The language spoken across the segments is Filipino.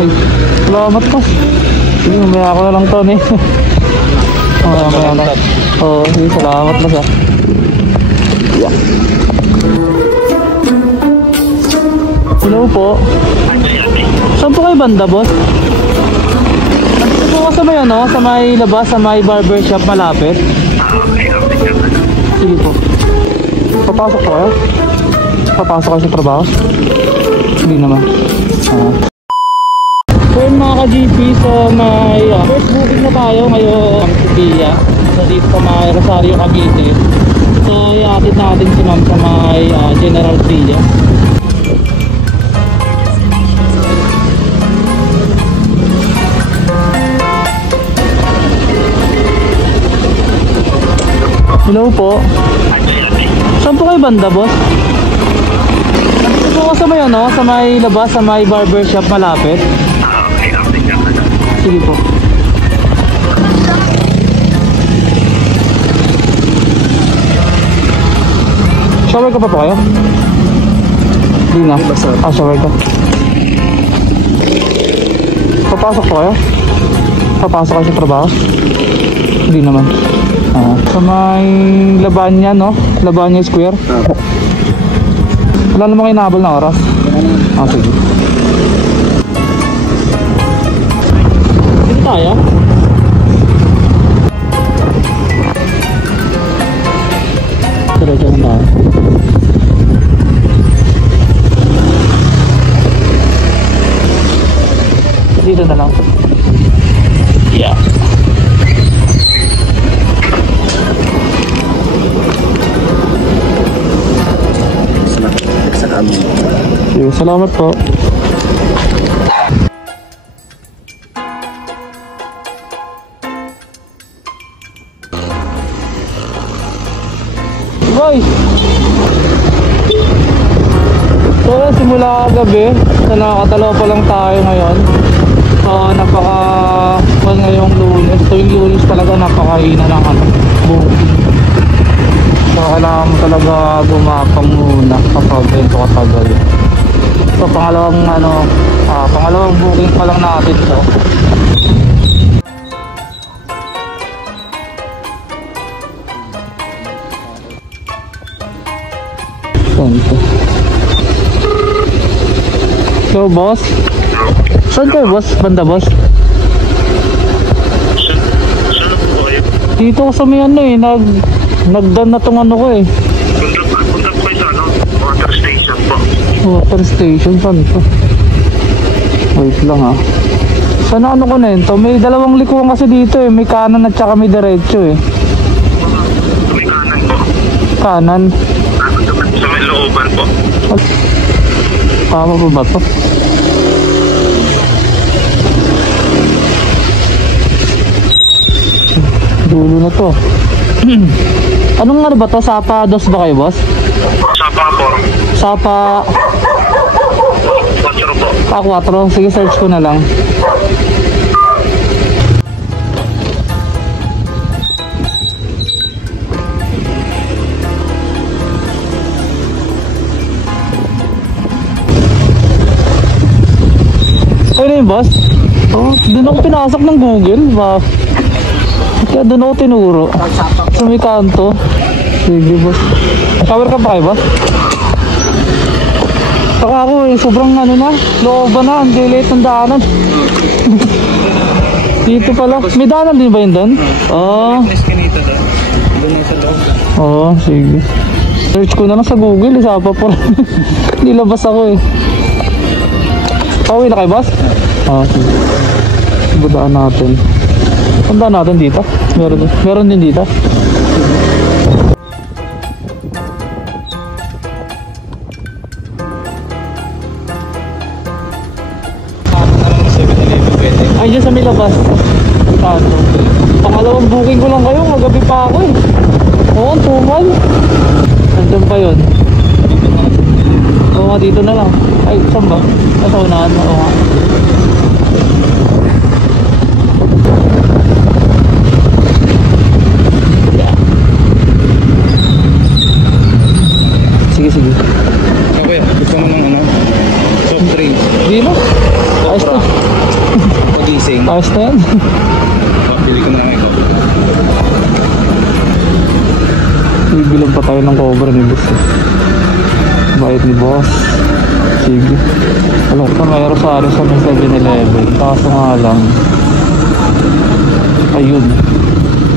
Ay, salamat po. Sige, mamaya ko na lang to eh. Mamaya na. Oo, sige, salamat po sa. Yeah. Hello po. Saan po kayo banda, boss? Nandito po ka sa may ano, sa may labas, sa may barbershop malapit. Sige po. Papasok po kayo? Papasok kayo sa trabaho? Hindi naman. So yun mga ka-GP, so may first booking na tayo ngayon ang Sevilla. So dito sa may Rosario, Cavite. So iatid natin si ma'am sa may General Villa. Hello po. Saan po kayo banda, boss? Nandito po ka sa may ano, sa may labas, sa may barbershop malapit. Sige po. Shower ka pa po kayo? Hindi na. Shower ka. Papasok po kayo? Papasok kayo sa trabaho? Hindi naman. Sa may Labanya, no? Labanya Square. Wala naman kayo nahabol na oras? Sige. Dito tayo? Diretso na tayo. Dito na lang. Yeah. Sige, salamat po. Guys, so simula kagabi, so nakakatalaw pa lang tayo ngayon. So ngayong Lunes, so yung Lunes talaga napakahina ng booking. So kailangan mo talaga gumapang muna kapag ito katagal. So pangalawang booking pa lang natin to. So boss, saan kayo boss? Banda boss? Saan po kayo? Dito ko sa may ano eh, nagdan na tong ano ko eh. Punta po kayo sa ano? Water station po. Water station, saan ito? Wait lang ha. Sana ano ko na yun to? May dalawang likuan kasi dito eh. May kanan at saka may diretso eh. May kanan po. Kanan? Sa may looban po. Tama pa ba to? Dulo na to. Anong ano ba to? Sapa 2 ba kayo boss? Sapa po. Sapa 4 po. 4. Sige, search ko na lang. Ano yun boss? Oh, doon ako pinasok ng Google ba? Kaya doon ako tinuro sa may kanto. Sige boss. Shower ka pa kayo boss? Saka ako eh, sobrang ano na, looban na, hindi late ng daanan. Dito pala, may daanan din ba yun doon? Oo. Oo, sige. Search ko na lang sa Google, isa pa po. Nilabas ako eh. Pauwi na kayo boss? Sige. Budaan natin. Budaan natin dito? Meron din dito? Ay, dyan sa may labas. Pangalawang booking ko lang kayo, magabi pa ako eh. Oo, 2-1. Nandun pa yun. Oo nga, dito na lang. Ay, saan ba? Nasa unahan mo. Oo nga. Yeah. Sige. Okay, gusto mo ng ano? Soft drink. Di mo? Ayos na. Pagising. Ayos na yan. Pili ko na lang ikaw. Bibilang pa tayo ng cover ni boss. Bait ni boss. Sige. Alam ko mayroon sa akin sa 7-Eleven. Kaso nga lang. Ayun.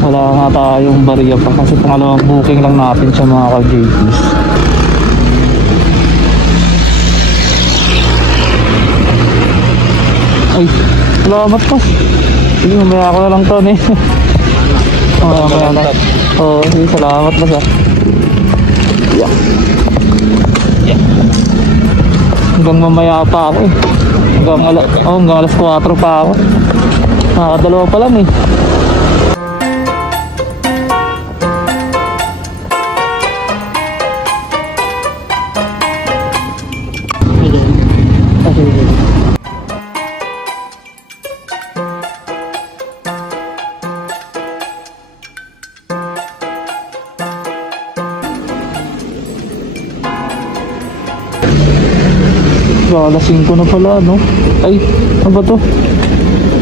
Wala nga tayong bariya pa kasi pangalawang booking lang natin sa mga ka-JPs. Ay, salamat po. Sige, mamaya ko na lang to eh. Mamaya na. Oo, sige, salamat po sa. Yeah. Yeah. Hanggang mamaya pa ako eh. Hanggang alas 4 pa ako. Nakakadalawa pa lang eh. Alas 5 na pala, no? Ay, ano ba to?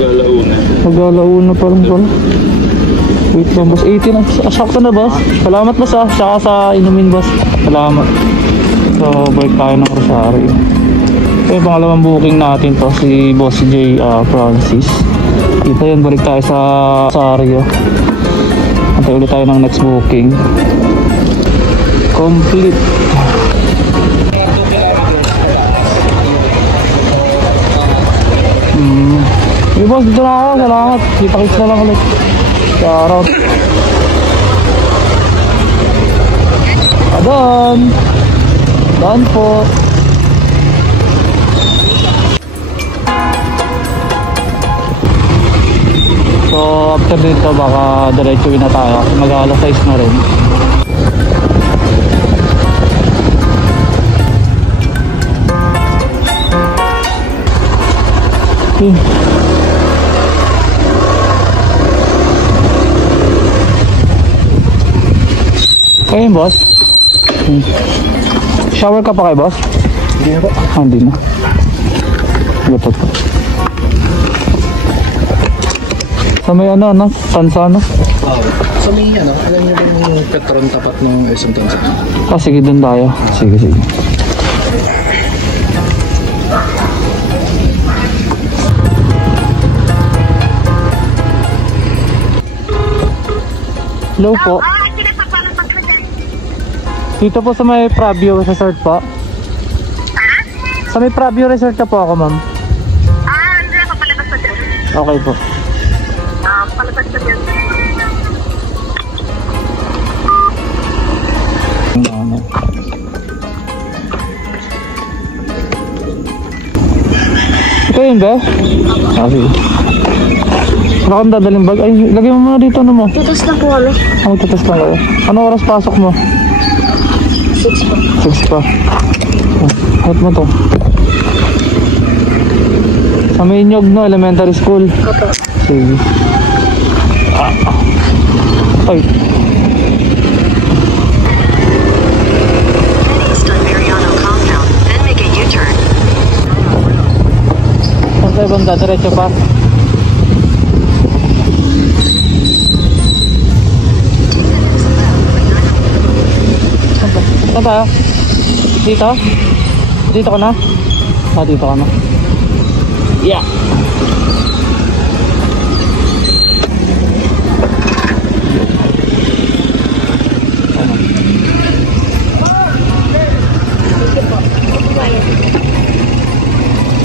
Galauna. Mag-alauna pa lang pala. Wait lang, boss. 18 na. Sakto na, boss. Salamat, boss, ah. Saka sa inumin, boss. Salamat. So, balik tayo ng Rosario. Ito yung pangalawang booking natin to, si Boss J. Francis. Dito yun, balik tayo sa Rosario. Antay ulit tayo ng next booking. Complete. Hey boss, dito na ako. Salamat. Kita-kits na lang ulit. Shoutout. Adon. Done po. So after dito baka diretsuin na tayo. Mag-alas 6 na rin. Okay. Okay, boss. Shower ka pa kay boss? Hindi na po. Hindi na. Lutot po. Sa may ano, tansa, no? Sa may alam niyo ba yung Petron tapat ng isang tansa? Ah, sige, dun tayo. Sige, sige. Hello po. Dito po sa may Pravio Resort po. Sa may Pravio Resort na po ako, ma'am. Hindi na papalabas sa dyan. Okay po. Palabas sa dyan. Ito yun ba? Ah, sige. Baka kang dadaling bag. Ay, lagay mo muna dito, ano mo? Tutos na po kami. Ang tutas lang kayo. Ano oras pasok mo? 6 po. 6 pa. Hot mo to. Sa may Inyog, no? Elementary school. Opo. Sige. Ay. Next on Mariano Compound, then make a U-turn. Saan tayo banda? Diretso pa? Saan tayo? Dito? Dito ka na? Ah, dito ka na. Yeah!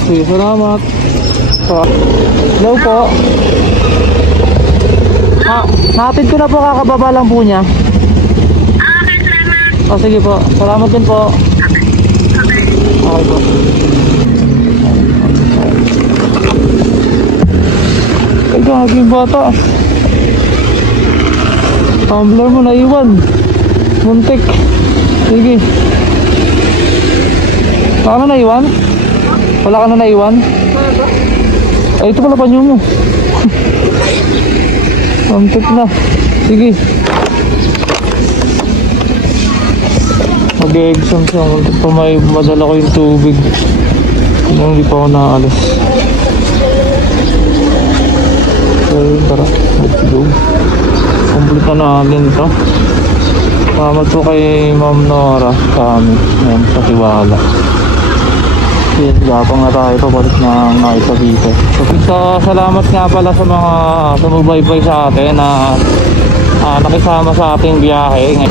Sige, salamat. So, hello po. Natin ko na po, kakababa lang po niya. Okay, salamat. O sige po, salamat din po. Okay po. Ay, gagawin bata. Tumbler mo naiwan. Muntik. Sige. Wala ka na naiwan? Wala ka na naiwan? Ay, ito pala panyo mo. Muntik na. Sige. Mag-exam siya. Muntik pa may madala ko yung tubig. Hindi pa ako naalis. Okay, tara. Let's go. Complete na natin ito. Salamat po kay Ma'am Nora sa amin. Yan, sa Tiwala. Yan, gapang na tayo pabalik ng Cavite. So, salamat nga pala sa mga sumubaybay sa atin na nakisama sa ating biyahe.